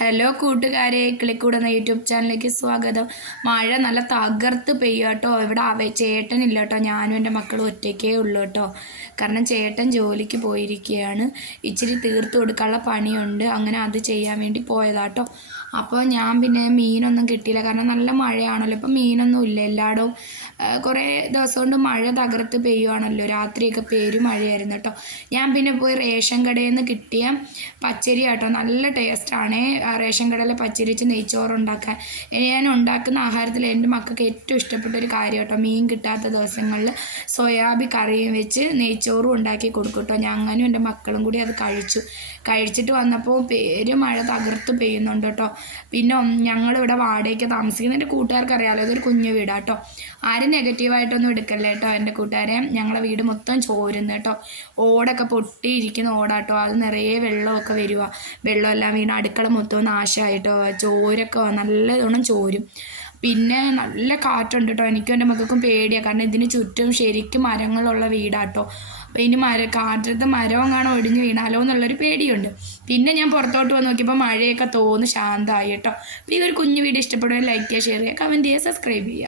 Hello കൂട്ടുകാരെ, കിളിക്കൂട് എന്ന YouTube ചാനലിലേക്ക് സ്വാഗതം. മഴ നല്ല തകർത്ത് പെയ്യുക കേട്ടോ. ഇവിടെ ചേട്ടനില്ല കേട്ടോ, ഞാനും എൻ്റെ മക്കളും ഒറ്റയ്ക്കേ ഉള്ളൂ കേട്ടോ. കാരണം ചേട്ടൻ ജോലിക്ക് പോയിരിക്കുകയാണ്. ഇച്ചിരി തീർത്ത് കൊടുക്കാനുള്ള പണിയുണ്ട്, അങ്ങനെ അത് ചെയ്യാൻ വേണ്ടി പോയതാട്ടോ. അപ്പോൾ ഞാൻ പിന്നെ മീനൊന്നും കിട്ടിയില്ല, കാരണം നല്ല മഴയാണല്ലോ. ഇപ്പം മീനൊന്നും ഇല്ല എല്ലായിടവും. കുറേ ദിവസം കൊണ്ട് മഴ തകർത്ത് പെയ്യുവാണല്ലോ, രാത്രിയൊക്കെ മഴയായിരുന്നു കേട്ടോ. ഞാൻ പിന്നെ പോയി റേഷൻ കടയിൽ നിന്ന് കിട്ടിയ പച്ചരി കേട്ടോ, നല്ല ടേസ്റ്റാണ് റേഷൻ കടയിലെ പച്ചരി വെച്ച് നെയ്ച്ചോറ് ഉണ്ടാക്കാൻ. ഞാൻ ഉണ്ടാക്കുന്ന ആഹാരത്തിൽ എൻ്റെ മക്കൾക്ക് ഏറ്റവും ഇഷ്ടപ്പെട്ട ഒരു കാര്യം കേട്ടോ. മീൻ കിട്ടാത്ത ദിവസങ്ങളിൽ സോയാബീൻ കറിയും വെച്ച് നെയ്ച്ചോറും ഉണ്ടാക്കി കൊടുക്കും കേട്ടോ. ഞാനും എൻ്റെ മക്കളും കൂടി അത് കഴിച്ചിട്ട് വന്നപ്പോൾ മഴ തകർത്ത് പെയ്യുന്നുണ്ട് കേട്ടോ. പിന്നെ ഞങ്ങളിവിടെ വാടകയ്ക്ക് താമസിക്കുന്ന എൻ്റെ കൂട്ടുകാർക്ക് അറിയാമല്ലോ, ഇതൊരു കുഞ്ഞു വീടാട്ടോ. ആരും നെഗറ്റീവായിട്ടൊന്നും എടുക്കല്ലേ കേട്ടോ എൻ്റെ കൂട്ടുകാരെ. ഞങ്ങളെ വീട് മൊത്തം ചോരുന്നു കേട്ടോ. ഓടൊക്കെ പൊട്ടിയിരിക്കുന്ന ഓടാട്ടോ, അത് നിറയെ വെള്ളമൊക്കെ വരുക. വെള്ളമെല്ലാം വീണ് അടുക്കള മൊത്തം നാശമായിട്ടോ. ചോരൊക്കെ നല്ലതോണം ചോരും. പിന്നെ നല്ല കാറ്റുണ്ട് കേട്ടോ. എനിക്കും എൻ്റെ മക്കൾക്കും പേടിയാണ്, കാരണം ഇതിന് ചുറ്റും ശരിക്കും മരങ്ങളുള്ള വീടാട്ടോ. അപ്പോൾ ഇനി കാറ്റത്ത് മരവും കാണാൻ ഒടിഞ്ഞ് വീണാലോ എന്നുള്ളൊരു പേടിയുണ്ട്. പിന്നെ ഞാൻ പുറത്തോട്ട് വന്ന് നോക്കിയപ്പോൾ മഴയൊക്കെ തോന്ന് ശാന്തമായി കേട്ടോ. അപ്പോൾ ഈ ഒരു കുഞ്ഞു വീഡിയോ ഇഷ്ടപ്പെടുവാൻ ലൈക്ക് ചെയ്യുക, ഷെയർ ചെയ്യുക, കമൻറ്റ് ചെയ്യുക, സബ്സ്ക്രൈബ് ചെയ്യുക.